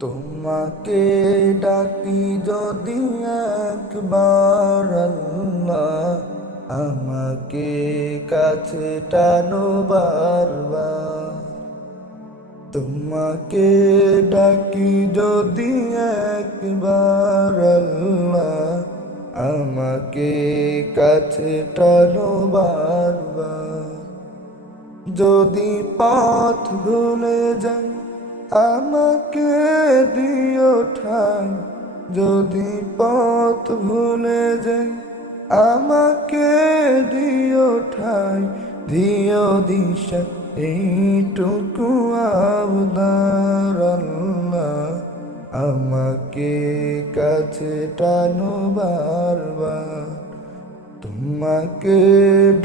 তোমাকে ডাকি যদি একবার আল্লাহ, আমাকে কাছে টানো বারবার। তোমাকে ডাকি যদি একবার আল্লাহ, আমাকে কাছে টানো বারবার। যদি পথ ভুলে যাই আমাকে দিও ঠাই, যদি পথ ভুলে যাই আমাকে দিও ঠাই, দিও দিশা এইটুকু আবদার আল্লাহ, আমাকে কাছে টানো বারবার। তোমাকে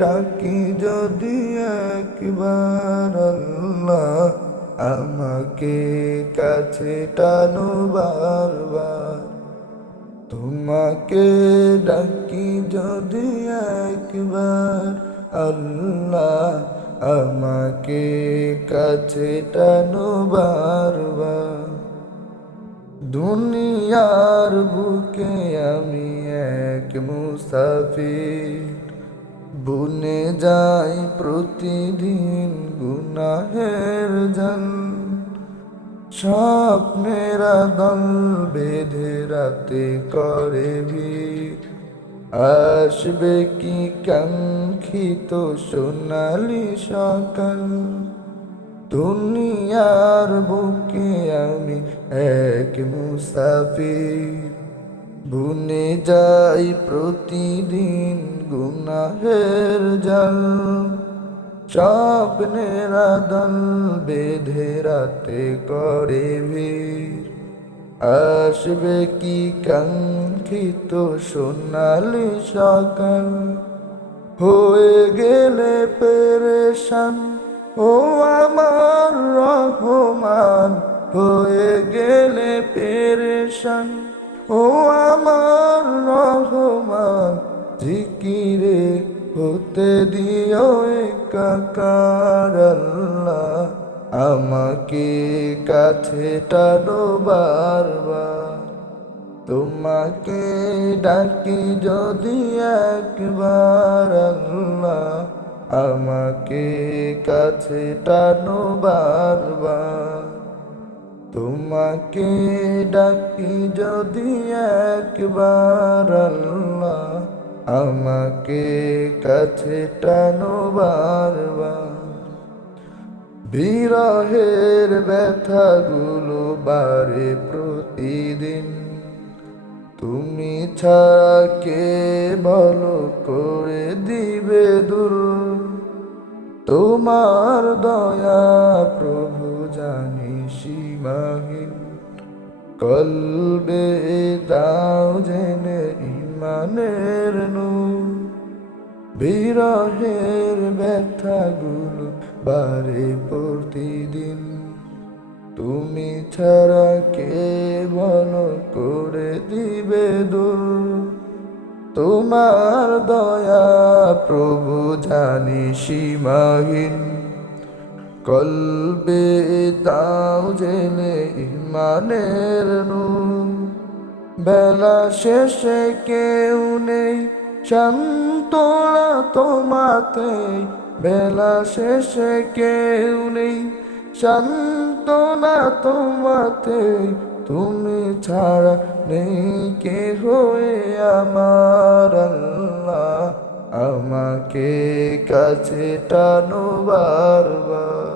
ডাকি যদি একবার আল্লাহ, আমাকে কাছে টানো বারবার। তোমাকে ডাকি যদি একবার আল্লাহ, আমাকে কাছে টানো বারবার। দুনিয়ার বুকে আমি এক মুসাফির, বুনে যাই প্রতিদিন গুনাহের জাল। স্বপ্নেরা দল বেঁধে রাতে করে ভিড়, আসবে কি কাঙ্ক্ষিত সোনালি সকাল। দুনিয়ার বুকে আমি এক মুসাফির, বুনে যাই প্রতিদিন গুনাহের জাল। স্বপ্নের দল বেঁধে রাতে করে ভিড়, আসবে কি কাঙ্ক্ষিত সোনালি সকাল। হয়ে গেলে পেরেশান ও আমার রহমান, হয়ে গেলে পেরেশান ও আমার রহমান। জিকিরে হতে দিও একাকার আল্লাহ, আমাকে কাছে টানো বারবার। তোমাকে ডাকি যদি একবার আল্লাহ, আমাকে কাছে টানো বারবার। তোমাকে ডাকি যদি একবার আল্লাহ, আমাকে কাছে টানো বারবার। বিরহের ব্যথাগুলো বাড়ে প্রতিদিন, তুমি ছাড়া কে বলো করে দিবে দূর। তোমার দয়া প্রভু জানি সীমাহীন, কলবে দাও জেনে ইমানের নূর। বিরহের ব্যথাগুলো বাড়ে প্রতিদিন, তুমি ছাড়া কে বলো করে দিবে দূর। তোমার দয়া প্রভু জানি সীমাহীন, কলবে দাও জেলে ইমানের নূর। বেলা শেষে কেউ নেই সান্ত্বনা তোমাতে, বেলা শেষে কেউ নেই সান্ত্বনা তোমাতে। তুমি ছাড়া নেই কে হয়ে আমার আল্লাহ, আমাকে কাছে টানো বারবার।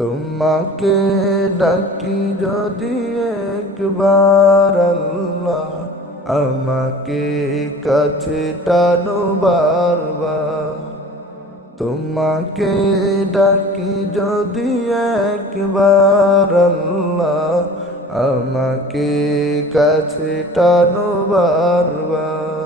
তোমাকে ডাকি যদি একবার আল্লাহ, আমাকে কাছে টানো বারবার। তোমাকে ডাকি যদি একবার আল্লাহ, আমাকে কাছে টানো বারবার।